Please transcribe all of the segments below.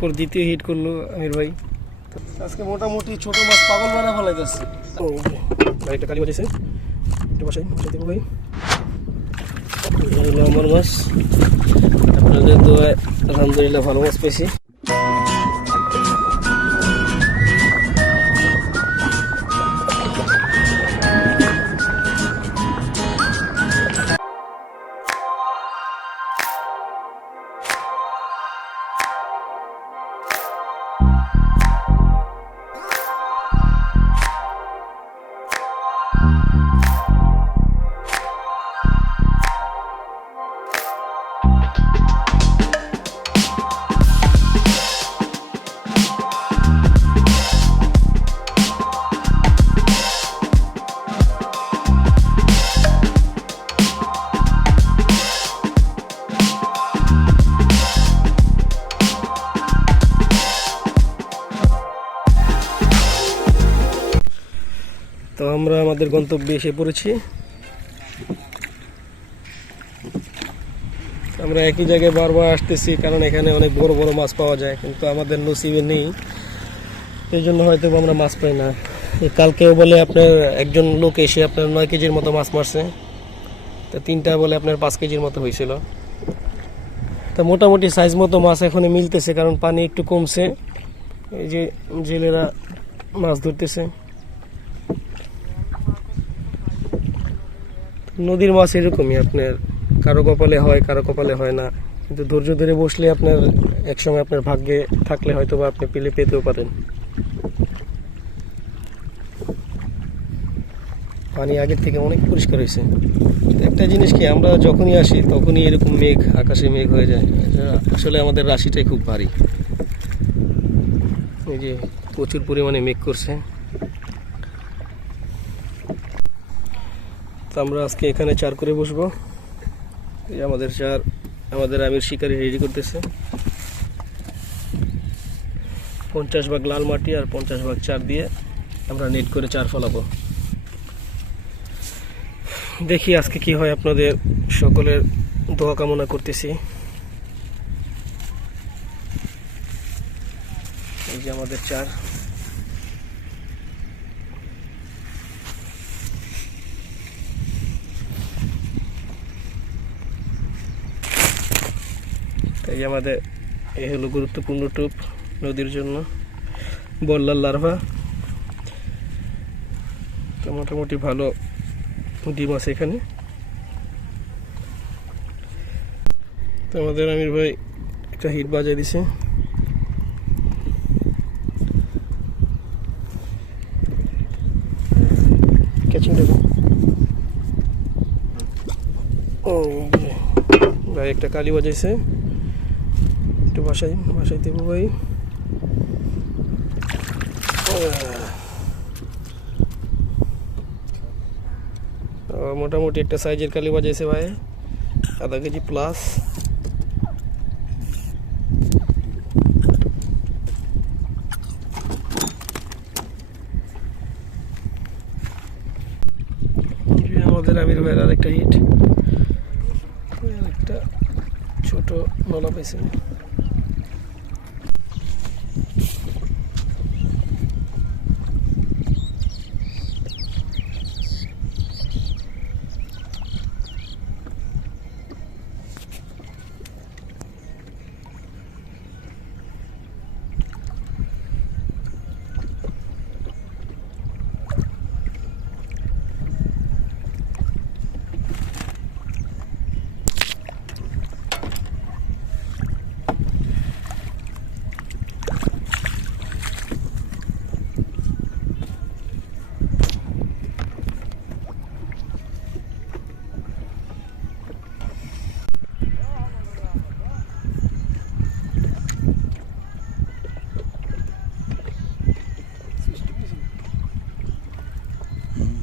পর দ্বিতীয় হিট করলো আমির ভাই। আজকে মোটামুটি ছোট মাছ পাগল বানা ফেলাইতেছে। ভাই একটা কালি বাজেছে, একটু বসাই দেবো ভাই। হলো আমার মাছ, আপনাদের তো আলহামদুলিল্লাহ ভালো মাছ পেয়েছি। তো আমরা আমাদের গন্তব্যে এসে পড়েছি। আমরা একই জায়গায় বারবার আসতেছি কারণ এখানে অনেক বড় বড় মাছ পাওয়া যায়, কিন্তু আমাদের নসিবে নেই, এই জন্য হয়তো আমরা মাছ পাই না। কালকেও বলে আপনার একজন লোক এসে আপনার 9 কেজির মতো মাছ মারছে, তো 3টা বলে আপনার 5 কেজির মতো হয়েছিল। তো মোটামুটি সাইজ মতো মাছ এখন মিলতেছে কারণ পানি একটু কমছে, এই যে জেলেরা মাছ ধরতেছে। নদীর মাছ এরকমই, আপনার কারো কপালে হয় কারো কপালে হয় না, কিন্তু ধৈর্য ধরে বসলে আপনার একসময় আপনার ভাগ্যে থাকলে হয়তো বা আপনি পেতেও পারেন। পানি আগের থেকে অনেক পরিষ্কার হয়েছে। একটা জিনিস কি, আমরা যখনই আসি তখনই এরকম মেঘ, আকাশে মেঘ হয়ে যায়। আসলে আমাদের রাশিটাই খুব ভারী, এই যে প্রচুর পরিমাণে মেঘ করছে। তো আমরা আজকে এখানে চার করে বসবো। এই আমাদের চার, আমাদের আমির শিকারি রেডি করতেছে। 50 ভাগ লাল মাটি আর 50 ভাগ চার দিয়ে আমরা নেট করে চার ফলাবো। দেখি আজকে কি হয়, আপনাদের সকলের দোয়া কামনা করতেছি। এই যে আমাদের চার, এই আমাদের এই হলো গুরুত্বপূর্ণ টোপ নদীর জন্য, বল্লার লার্ভা। তো মোটামুটি ভালো ডিম আছে এখানে। তো আমাদের আমির ভাই একটা হিট বাজিয়ে দিছে। ক্যাচিং দেবো ও ভাই, একটা কালি বাজাইছে, একটু বাসাই দেবো ভাই। মোটামুটি একটা সাইজের কালি বাজাইছে ভাই, আধা কেজি প্লাস। আমাদের আমির ভাইয়ের আরেকটা হিট, একটা ছোট নলা পাইছে।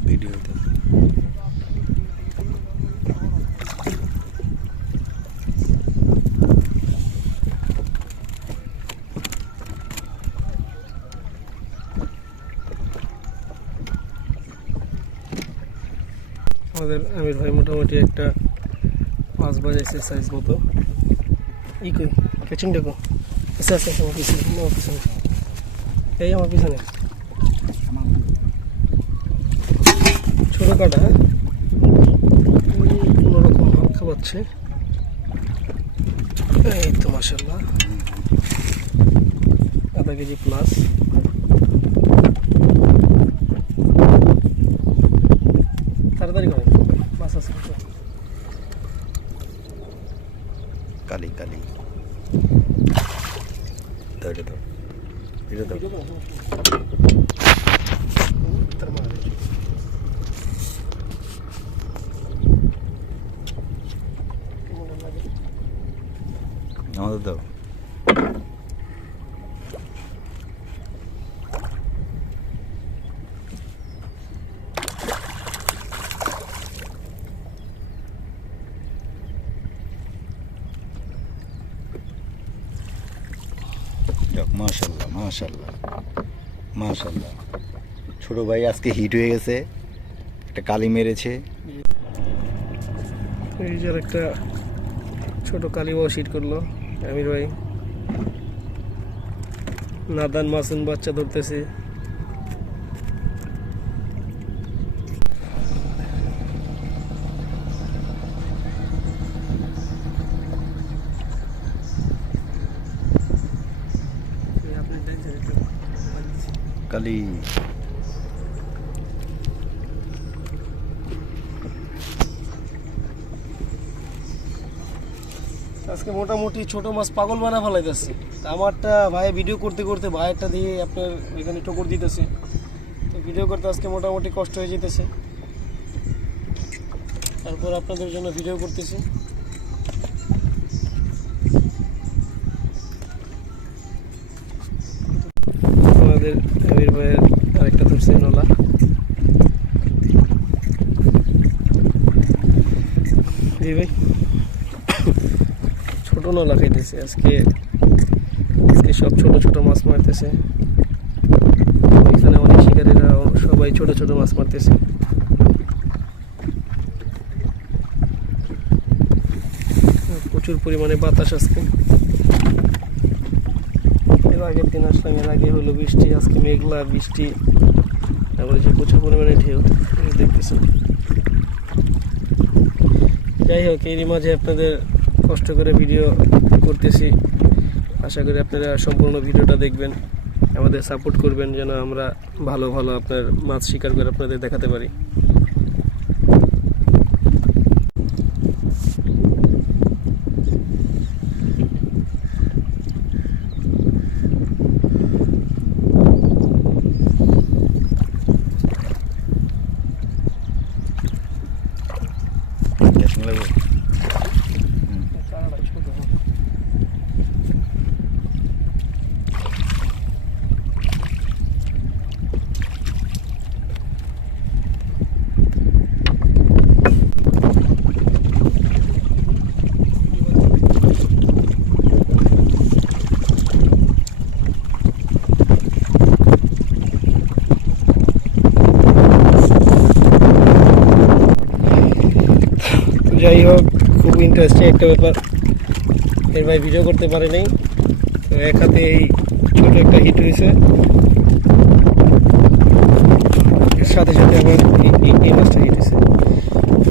ভিডিওতে আমাদের আমির ভাই মোটামুটি একটা মাছ বাজাইছে সাইজ মতো। ই কই ক্যাচিং দেখো, আচ্ছা আচ্ছা আমার পিছনে এই আমার পিছনে ছোটো কাটা, হ্যাঁ কোনোরকম হালকা পাচ্ছে। এই তো মাশাআল্লাহ আধা কেজি প্লাস। তাড়াতাড়ি করেন, মাছ আছে কালি কালি দাও এটা দাও, এটা দাও। আমাদের দাও। মাশাআল্লাহ মাশাআল্লাহ মাশাআল্লাহ, ছোট ভাই আজকে হিট হয়ে গেছে, একটা কালি মেরেছে। এই যে একটা ছোট কালীবাউ শিট করলো আমির ভাই। নাদান মাসুন বাচ্চা ধরতেছে। কালি আজকে মোটামুটি ছোট মাছ পাগল বানা ফেলাইতেছে। আমারটা ভাই ভিডিও করতে করতে ভাইয়েরটা দিয়ে আপনার এখানে ঠোকর দিতেছে, তো ভিডিও করতে আজকে মোটামুটি কষ্ট হয়ে যেতেছে। তারপর আপনাদের জন্য ভিডিও করতেছি। আমাদের আমির ভাইয়ের আরেকটা ধরছে নলা। জি ভাই ছোট নলা খাইতেছে আজকে, আজকে সব ছোট ছোট মাছ মারতেছে। এখানে অনেক শিকারীরা সবাই ছোট ছোট মাছ মারতেছে। প্রচুর পরিমাণে বাতাস আজকে। এর আগের দিন আসলাম, এর আগে হলো বৃষ্টি, আজকে মেঘলা বৃষ্টি, তারপরে যে প্রচুর পরিমাণে ঢেউ দেখতেছেন। যাই হোক, এরই মাঝে আপনাদের কষ্ট করে ভিডিও করতেছি, আশা করি আপনারা সম্পূর্ণ ভিডিওটা দেখবেন, আমাদের সাপোর্ট করবেন যেন আমরা ভালো ভালো আপনার মাছ শিকার করে আপনাদের দেখাতে পারি। যাই হোক, খুব ইন্টারেস্টিং একটা ব্যাপার। এর ভাই ভিডিও করতে পারে নাই, তো এক হাতে এই ছোট একটা হিট হয়েছে, এর সাথে সাথে আবার এই মাছটা হিট হয়েছে,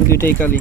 দুইটাই কালি।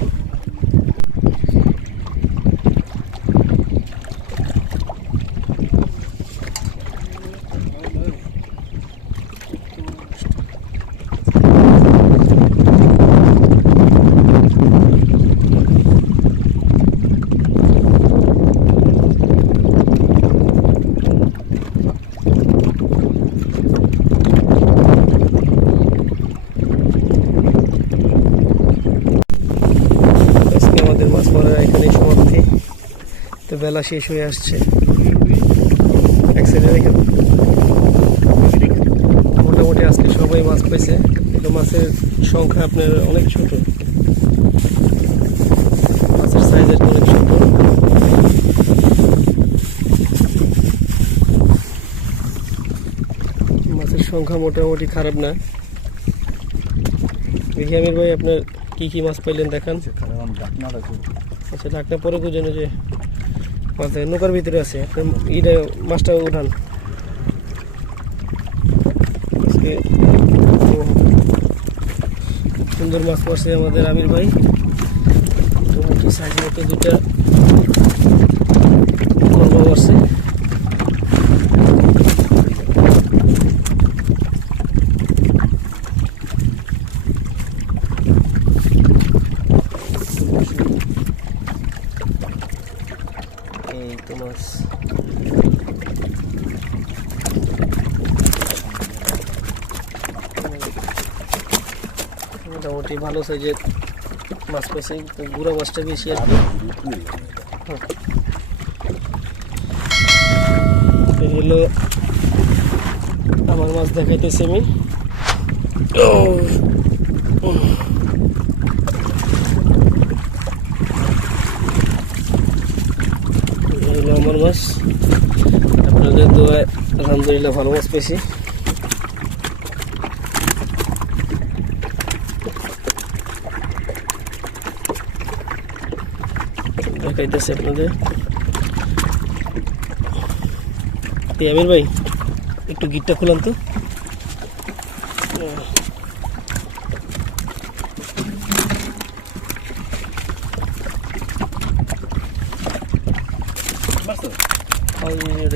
মাছ মারা এখানেই সমাপ্তি। তো বেলা শেষ হয়ে আসছে, মোটামুটি আজকে সবাই মাছ পাইছে, কিন্তু মাছের সংখ্যা আপনার অনেক ছোট, মাছের সাইজ অনেক ছোট। মাছের সংখ্যা মোটামুটি খারাপ না। দেখি আমির ভাই আপনার কি কি মাছ পাইলেন দেখান। আচ্ছা, ঢাকনা পরে খুঁজেন, যে মাছ নৌকার ভিতরে আছে, আপনি মাছটা উঠান। আজকে খুব সুন্দর মাছ পড়ছে আমাদের আমির ভাই, মোটামুটি সাইজ মতো দুটা পড়ছে। এই তো মাছ, মোটামুটি ভালো সাইজের মাছ পেয়েছে, গুড়া মাছটা বেশি আর কি। এই হলো আমার মাছ দেখাইতেছি আমি। এই হলো আমার মাছ, আপনাদের দোয়ায় আলহামদুলিল্লাহ ভালো মাছ পেয়েছি। দেখাইতেছে আপনাদের। আমির ভাই একটু গিটটা খুলান তো।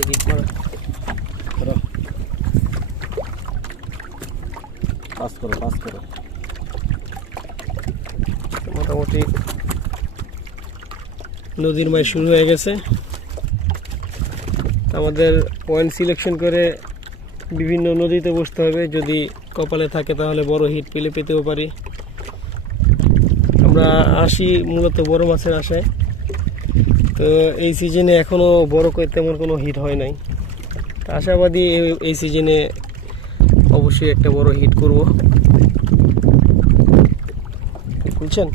গিট মারা পাস করো। মোটামুটি নদীর মাছ শুরু হয়ে গেছে। আমাদের পয়েন্ট সিলেকশন করে বিভিন্ন নদীতে বসতে হবে, যদি কপালে থাকে তাহলে বড় হিট পেতেও পারি। আমরা আসি মূলত বড় মাছের আশায়, তো এই সিজনে এখনও বড় করে তেমন কোনো হিট হয় নাই। আশাবাদী এই সিজনে অবশ্যই একটা বড় হিট করব। বুঝছেন?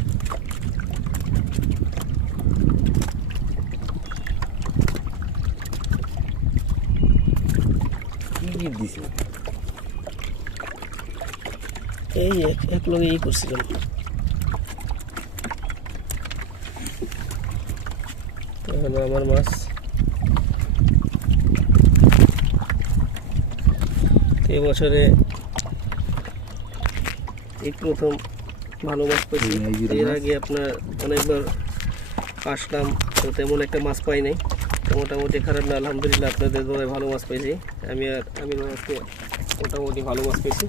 এই এক লগে ই করছিলাম। হলো আমার মাছ। এবছরে এই প্রথম ভালো মাছ পেয়েছি। এর আগে আপনার অনেকবার আসলাম, তো তেমন একটা মাছ পাই নাই। মোটামুটি খারাপ না, আলহামদুলিল্লাহ আপনাদের দোয়ায় ভালো মাছ পেয়েছি। আমি আজকে মোটামুটি ভালো মাছ পেয়েছি।